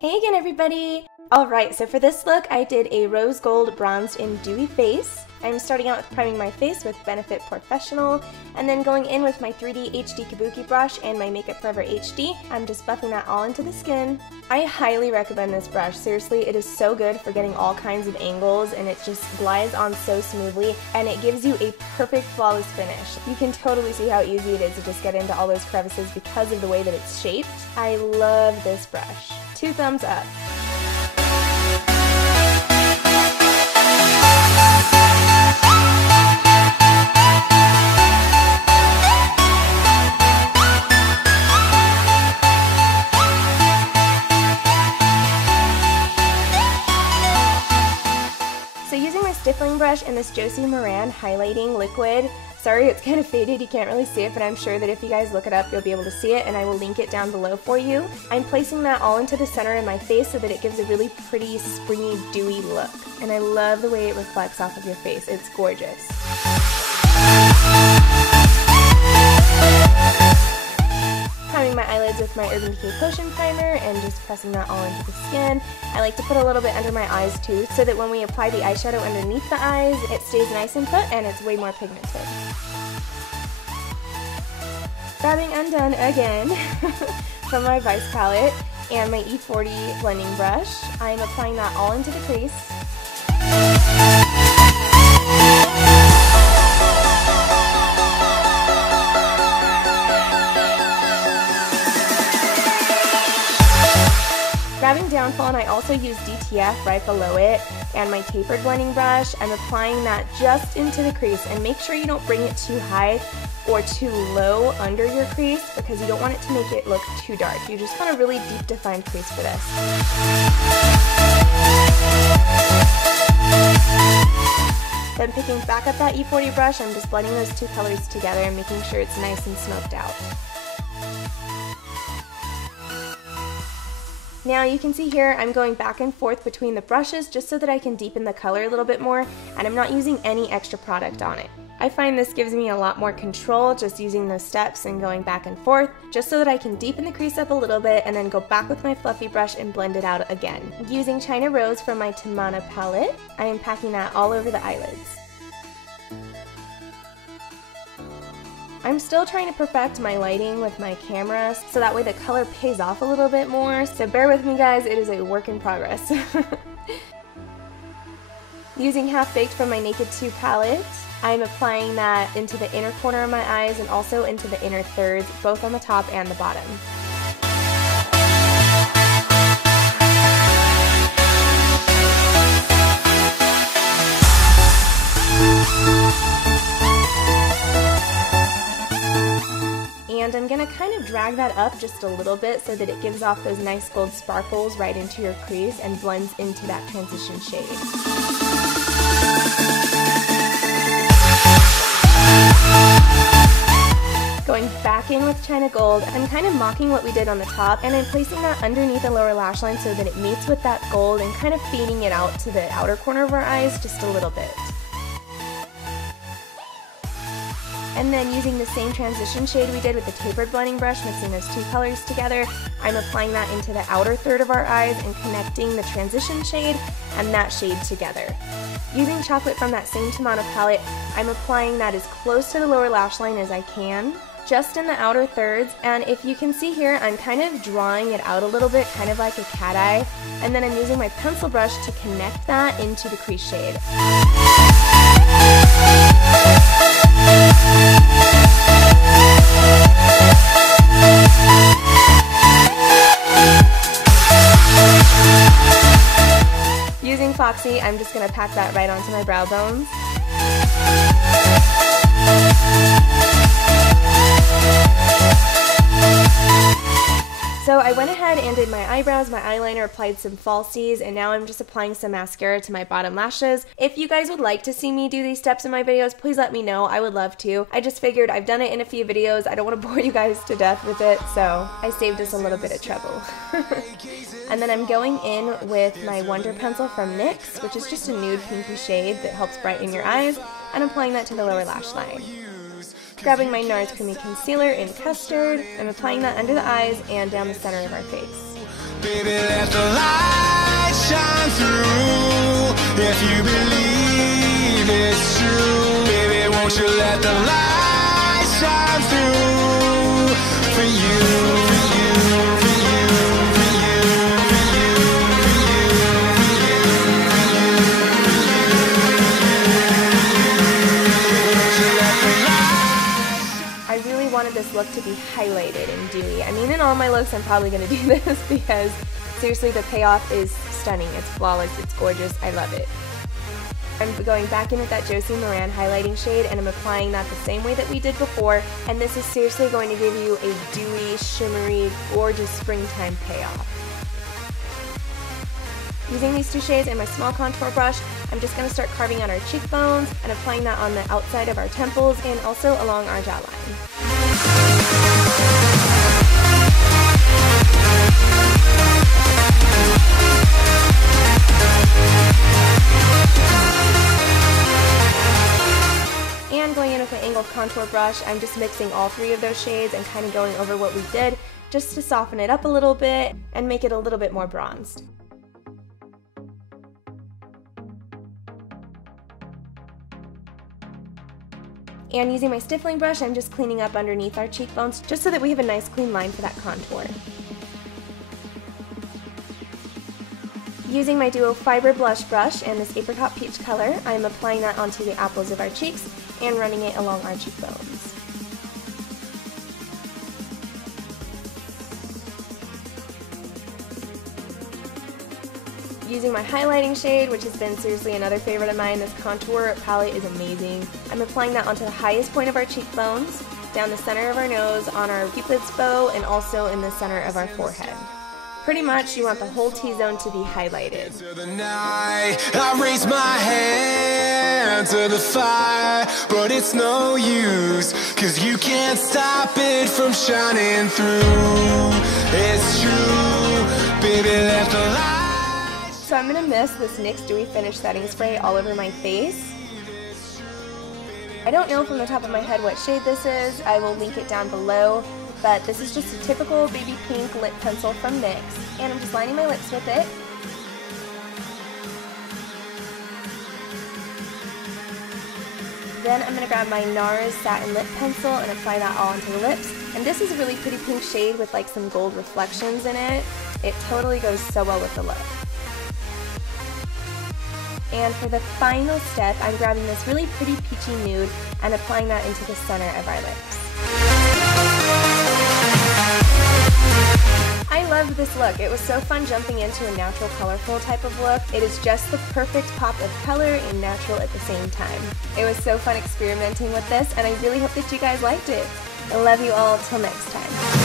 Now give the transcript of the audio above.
Hey again, everybody! Alright, so for this look, I did a rose gold bronzed in dewy face. I'm starting out with priming my face with Benefit Porefesional, and then going in with my 3D HD Kabuki brush and my Makeup Forever HD. I'm just buffing that all into the skin. I highly recommend this brush. Seriously, it is so good for getting all kinds of angles, and it just glides on so smoothly, and it gives you a perfect, flawless finish. You can totally see how easy it is to just get into all those crevices because of the way that it's shaped. I love this brush. 2 thumbs up. So using my stippling brush and this Josie Moran highlighting liquid, sorry it's kind of faded, you can't really see it, but I'm sure that if you guys look it up you'll be able to see it, and I will link it down below for you. I'm placing that all into the center of my face so that it gives a really pretty, springy, dewy look. And I love the way it reflects off of your face, it's gorgeous. Priming my eyelids with my Urban Decay Potion Primer and just pressing that all into the skin. I like to put a little bit under my eyes too, so that when we apply the eyeshadow underneath the eyes, it stays nice and put and it's way more pigmented. Grabbing Undone again from my Vice palette and my E40 blending brush, I'm applying that all into the crease. Grabbing Downfall, and I also use DTF right below it, and my tapered blending brush, I'm applying that just into the crease, and make sure you don't bring it too high or too low under your crease because you don't want it to make it look too dark. You just want a really deep defined crease for this. Then picking back up that E40 brush, I'm just blending those 2 colors together and making sure it's nice and smoked out. Now you can see here I'm going back and forth between the brushes just so that I can deepen the color a little bit more, and I'm not using any extra product on it. I find this gives me a lot more control just using those steps and going back and forth, just so that I can deepen the crease up a little bit and then go back with my fluffy brush and blend it out again. Using China Rose from my Tamanna palette, I am packing that all over the eyelids. I'm still trying to perfect my lighting with my camera so that way the color pays off a little bit more, so bear with me guys, it is a work in progress. Using Half Baked from my Naked 2 palette, I'm applying that into the inner corner of my eyes and also into the inner thirds, both on the top and the bottom. And I'm going to kind of drag that up just a little bit so that it gives off those nice gold sparkles right into your crease and blends into that transition shade. Going back in with China Gold, I'm kind of mocking what we did on the top, and I'm placing that underneath the lower lash line so that it meets with that gold and kind of fading it out to the outer corner of our eyes just a little bit. And then using the same transition shade we did with the tapered blending brush, mixing those 2 colors together, I'm applying that into the outer third of our eyes and connecting the transition shade and that shade together. Using Chocolate from that same Tamanna palette, I'm applying that as close to the lower lash line as I can, just in the outer thirds, and if you can see here, I'm kind of drawing it out a little bit, kind of like a cat eye, and then I'm using my pencil brush to connect that into the crease shade. Using Foxy, I'm just going to pack that right onto my brow bones. So I went ahead and did my eyebrows, my eyeliner, applied some falsies, and now I'm just applying some mascara to my bottom lashes. If you guys would like to see me do these steps in my videos, please let me know. I would love to. I just figured I've done it in a few videos. I don't want to bore you guys to death with it, so I saved us a little bit of trouble. And then I'm going in with my Wonder Pencil from NYX, which is just a nude pinky shade that helps brighten your eyes, and I'm applying that to the lower lash line. Grabbing my NARS Creamy Concealer in Custard, I'm applying that under the eyes and down the center of our face. Baby, let the light shine through. If you believe it's true, baby, won't you let the light shine through for you, for you, for you, for you, for you, I really wanted this look to be highlighted in Dewey. I mean, in all my looks I'm probably going to do this because seriously the payoff is stunning. It's flawless, it's gorgeous, I love it. I'm going back in with that Josie Moran highlighting shade and I'm applying that the same way that we did before, and this is seriously going to give you a dewy, shimmery, gorgeous springtime payoff. Using these two shades and my small contour brush, I'm just going to start carving out our cheekbones and applying that on the outside of our temples and also along our jawline. And going in with my angled contour brush, I'm just mixing all three of those shades and kind of going over what we did just to soften it up a little bit and make it a little bit more bronzed. And using my stippling brush, I'm just cleaning up underneath our cheekbones just so that we have a nice clean line for that contour. Using my Duo Fiber Blush Brush and this Apricot Peach color, I'm applying that onto the apples of our cheeks and running it along our cheekbones. Using my highlighting shade, which has been seriously another favorite of mine, this contour palette is amazing. I'm applying that onto the highest point of our cheekbones, down the center of our nose, on our cupid's bow, and also in the center of our forehead. Pretty much, you want the whole T-zone to be highlighted. I raise my hand to the fire, but it's no use, 'cause you can't stop it from shining through. It's true, baby, let the light. So I'm going to mist this NYX Dewy Finish Setting Spray all over my face. I don't know from the top of my head what shade this is. I will link it down below. But this is just a typical baby pink lip pencil from NYX, and I'm just lining my lips with it. Then I'm going to grab my NARS Satin Lip Pencil and apply that all onto the lips. And this is a really pretty pink shade with like some gold reflections in it. It totally goes so well with the look. And for the final step, I'm grabbing this really pretty peachy nude and applying that into the center of our lips. I loved this look. It was so fun jumping into a natural, colorful type of look. It is just the perfect pop of color and natural at the same time. It was so fun experimenting with this, and I really hope that you guys liked it. I love you all. Till next time.